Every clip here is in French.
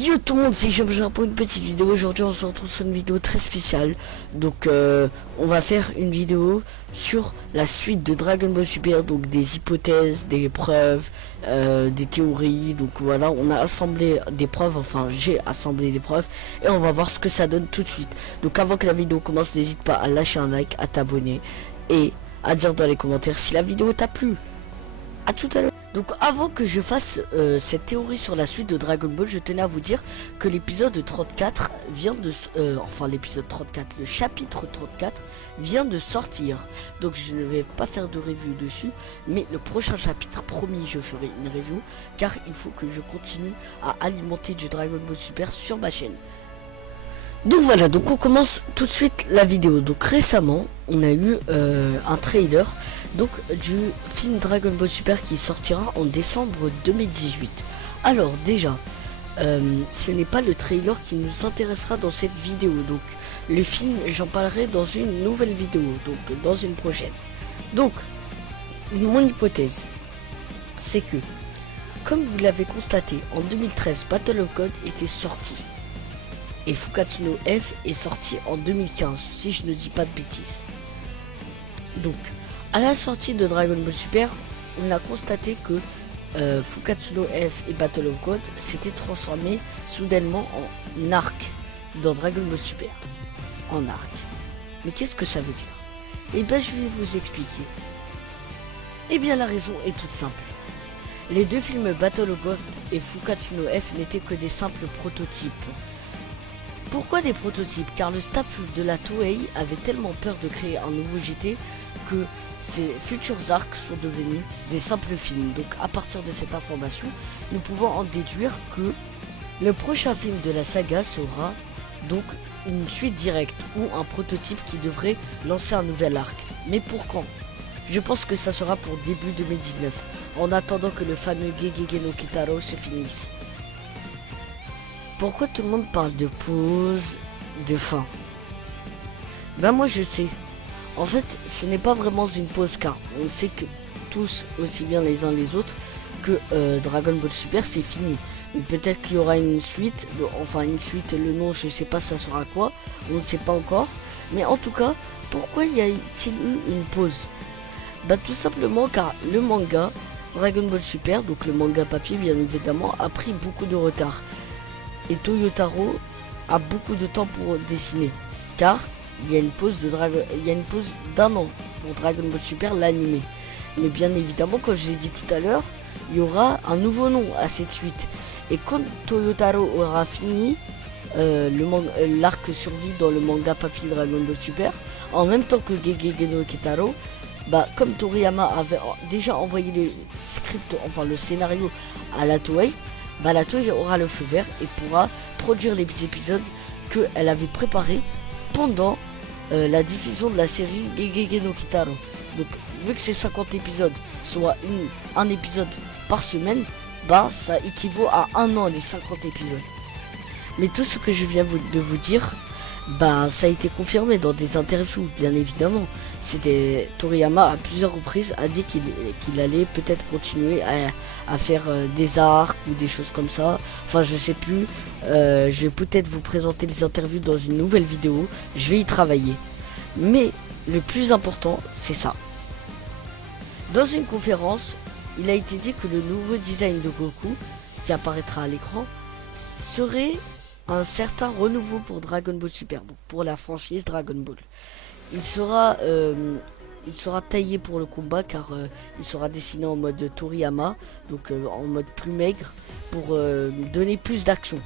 Yo tout le monde, c'est Jean pour une petite vidéo. Aujourd'hui on se retrouve sur une vidéo très spéciale. Donc on va faire une vidéo sur la suite de Dragon Ball Super. Donc des hypothèses, des preuves, des théories. Donc voilà, on a assemblé des preuves, enfin j'ai assemblé des preuves. Et on va voir ce que ça donne tout de suite. Donc avant que la vidéo commence, n'hésite pas à lâcher un like, à t'abonner et à dire dans les commentaires si la vidéo t'a plu. À tout à l'heure. Donc avant que je fasse cette théorie sur la suite de Dragon Ball, je tenais à vous dire que l'épisode 34 vient de... enfin l'épisode 34, le chapitre 34 vient de sortir. Donc je ne vais pas faire de review dessus, mais le prochain chapitre, promis, je ferai une review, car il faut que je continue à alimenter du Dragon Ball Super sur ma chaîne. Donc voilà, donc on commence tout de suite la vidéo. Donc récemment, on a eu un trailer donc du film Dragon Ball Super qui sortira en décembre 2018. Alors déjà, ce n'est pas le trailer qui nous intéressera dans cette vidéo. Donc le film, j'en parlerai dans une nouvelle vidéo, donc dans une prochaine. Donc, mon hypothèse, c'est que, comme vous l'avez constaté, en 2013, Battle of God était sorti. Et Fukatsu no F est sorti en 2015, si je ne dis pas de bêtises. Donc, à la sortie de Dragon Ball Super, on a constaté que Fukatsu no F et Battle of God s'étaient transformés soudainement en arc dans Dragon Ball Super. En arc. Mais qu'est-ce que ça veut dire? Eh bien, je vais vous expliquer. Eh bien, la raison est toute simple. Les deux films Battle of God et Fukatsu no F n'étaient que des simples prototypes. Pourquoi des prototypes? Car le staff de la Toei avait tellement peur de créer un nouveau GT que ces futurs arcs sont devenus des simples films. Donc à partir de cette information, nous pouvons en déduire que le prochain film de la saga sera donc une suite directe ou un prototype qui devrait lancer un nouvel arc. Mais pour quand? Je pense que ça sera pour début 2019, en attendant que le fameux Gegege no Kitaro se finisse. Pourquoi tout le monde parle de pause, de fin? Ben moi je sais. En fait, ce n'est pas vraiment une pause car on sait que tous, aussi bien les uns les autres, que Dragon Ball Super c'est fini. Peut-être qu'il y aura une suite, enfin une suite, le nom je sais pas ça sera quoi, on ne sait pas encore. Mais en tout cas, pourquoi y a-t-il eu une pause? Bah tout simplement car le manga Dragon Ball Super, donc le manga papier bien évidemment, a pris beaucoup de retard. Et Toyotaro a beaucoup de temps pour dessiner, car il y a une pause d'un an pour Dragon Ball Super l'animé. Mais bien évidemment, comme je l'ai dit tout à l'heure, il y aura un nouveau nom à cette suite. Et quand Toyotaro aura fini l'arc survie dans le manga papier Dragon Ball Super, en même temps que Gegege no Kitaro, bah comme Toriyama avait déjà envoyé le script, enfin le scénario à la Toei, bah la Toei aura le feu vert et pourra produire les petits épisodes qu'elle avait préparés pendant la diffusion de la série Gegege no Kitaro. Donc vu que c'est 50 épisodes, soit un épisode par semaine, bah ça équivaut à un an les 50 épisodes. Mais tout ce que je viens de vous dire, bah ça a été confirmé dans des interviews, bien évidemment. C'était Toriyama à plusieurs reprises a dit qu'il allait peut-être continuer à faire des arcs ou des choses comme ça. Enfin je sais plus. Je vais peut-être vous présenter les interviews dans une nouvelle vidéo. Je vais y travailler. Mais le plus important c'est ça. Dans une conférence, il a été dit que le nouveau design de Goku qui apparaîtra à l'écran serait un certain renouveau pour Dragon Ball Super, donc pour la franchise Dragon Ball. Il sera taillé pour le combat car il sera dessiné en mode Toriyama, donc en mode plus maigre pour donner plus d'action.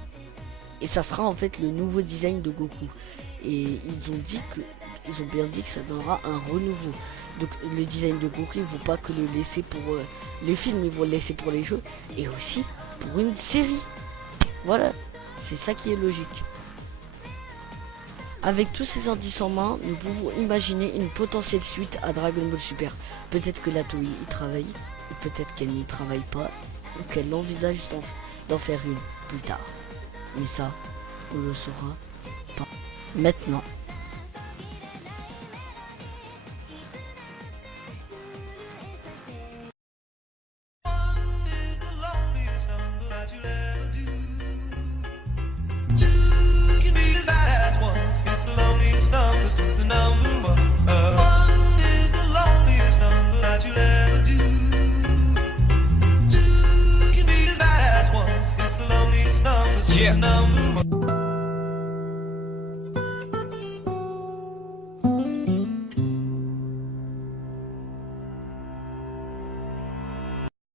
Et ça sera en fait le nouveau design de Goku. Et ils ont bien dit que ça donnera un renouveau. Donc le design de Goku, ils ne vont pas que le laisser pour les films, ils vont le laisser pour les jeux et aussi pour une série. Voilà. C'est ça qui est logique. Avec tous ces indices en main, nous pouvons imaginer une potentielle suite à Dragon Ball Super. Peut-être que la Toei y travaille, ou peut-être qu'elle n'y travaille pas, ou qu'elle envisage d'en faire une plus tard. Mais ça, on le saura pas maintenant. This is the number one. One is the loneliest number that you'll ever do. Two can be as bad as one. It's the loneliest number. This is the number one.